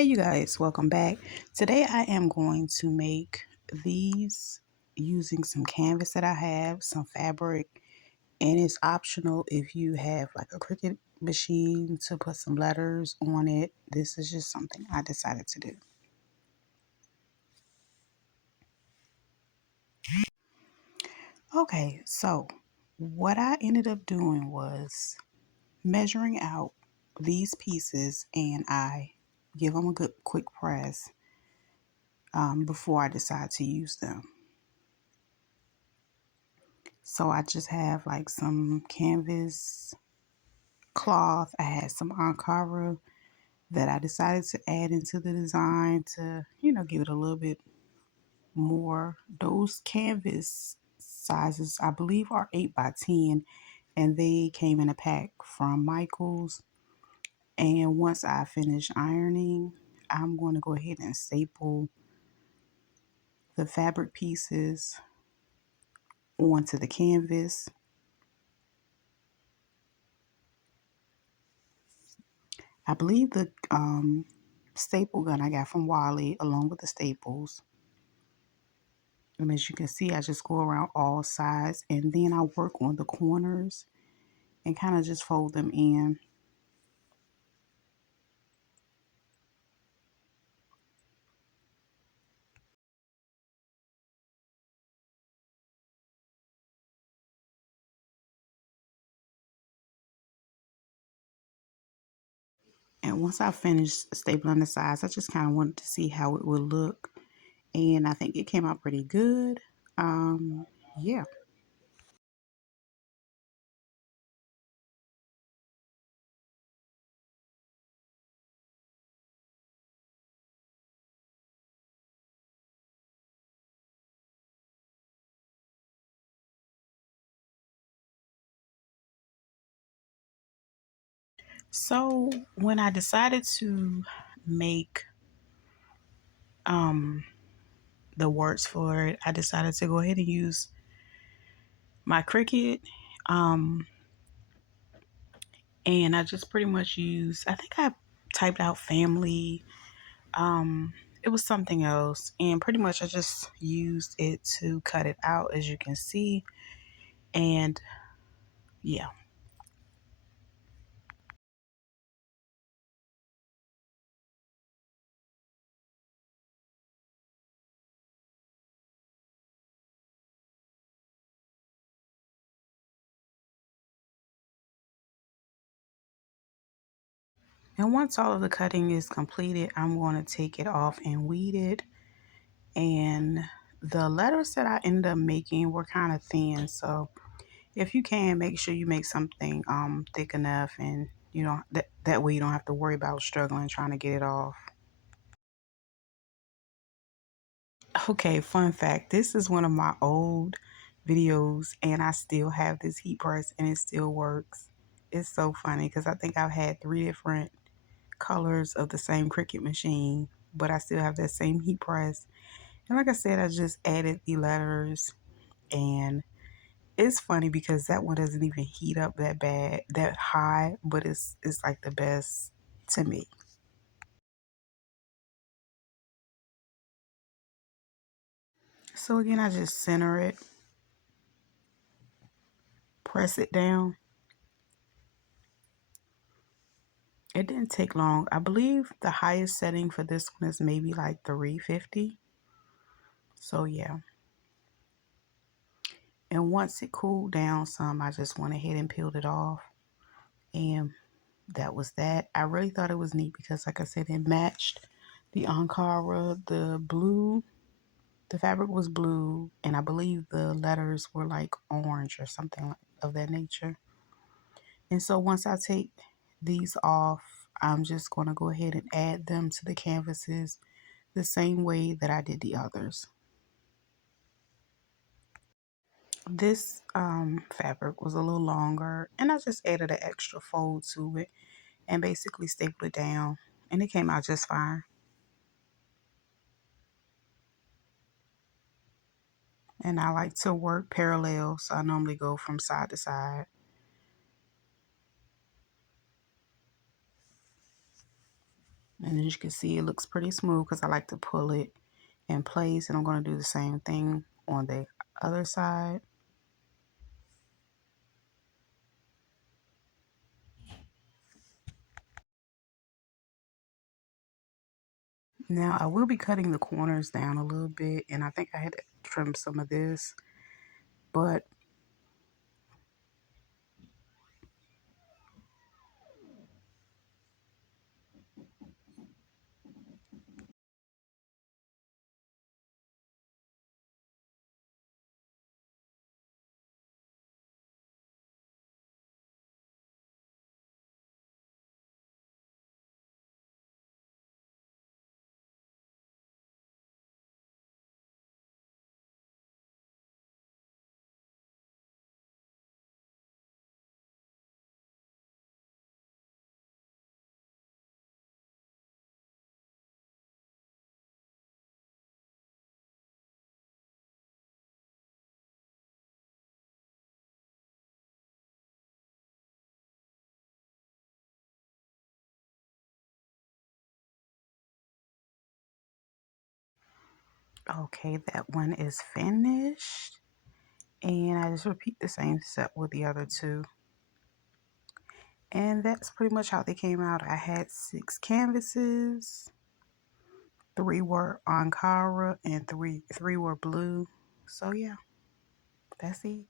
Hey you guys, welcome back. Today I am going to make these using some canvas that I have, some fabric, and it's optional if you have like a Cricut machine to put some letters on it. This is just something I decided to do. Okay, so what I ended up doing was measuring out these pieces and I give them a good quick press before I decide to use them. So I just have like some canvas cloth. I had some Ankara that I decided to add into the design to, give it a little bit more. Those canvas sizes, I believe, are 8 by 10, and they came in a pack from Michael's. And once I finish ironing, I'm going to go ahead and staple the fabric pieces onto the canvas. I believe the staple gun I got from Wally along with the staples. And as you can see, I just go around all sides and then I work on the corners and kind of just fold them in. And once I finished stapling the sides, I just kind of wanted to see how it would look. And I think it came out pretty good. Yeah. So when I decided to make um, the words for it, I decided to go ahead and use my Cricut. Um, and I just pretty much used, I think I typed out family. It was something else, and pretty much I just used it to cut it out, as you can see. And yeah. And once all of the cutting is completed, I'm going to take it off and weed it. And the letters that I ended up making were kind of thin, so if you can, make sure you make something thick enough, and that way you don't have to worry about struggling trying to get it off. Okay, fun fact, this is one of my old videos and I still have this heat press and it still works. It's so funny because I think I've had 3 different colors of the same Cricut machine, but I still have that same heat press. And like I said, I just added the letters, and it's funny because that one doesn't even heat up that high, but it's like the best to me. So again, I just center it, press it down. It didn't take long. I believe the highest setting for this one is maybe like 350. So yeah. And once it cooled down some, I just went ahead and peeled it off. And that was that. I really thought it was neat because, like I said, it matched the Ankara. The blue, the fabric was blue, and I believe the letters were like orange or something of that nature. And so once I take these off, I'm just going to go ahead and add them to the canvases the same way that I did the others. This fabric was a little longer, and I just added an extra fold to it and basically stapled it down, and it came out just fine. And I like to work parallel, so I normally go from side to side. And as you can see, it looks pretty smooth because I like to pull it in place. And I'm going to do the same thing on the other side. Now I will be cutting the corners down a little bit, and I think I had to trim some of this, but okay, that one is finished. And I just repeat the same step with the other two. And that's pretty much how they came out. I had 6 canvases. 3 were Ankara and three were blue. So yeah, that's it.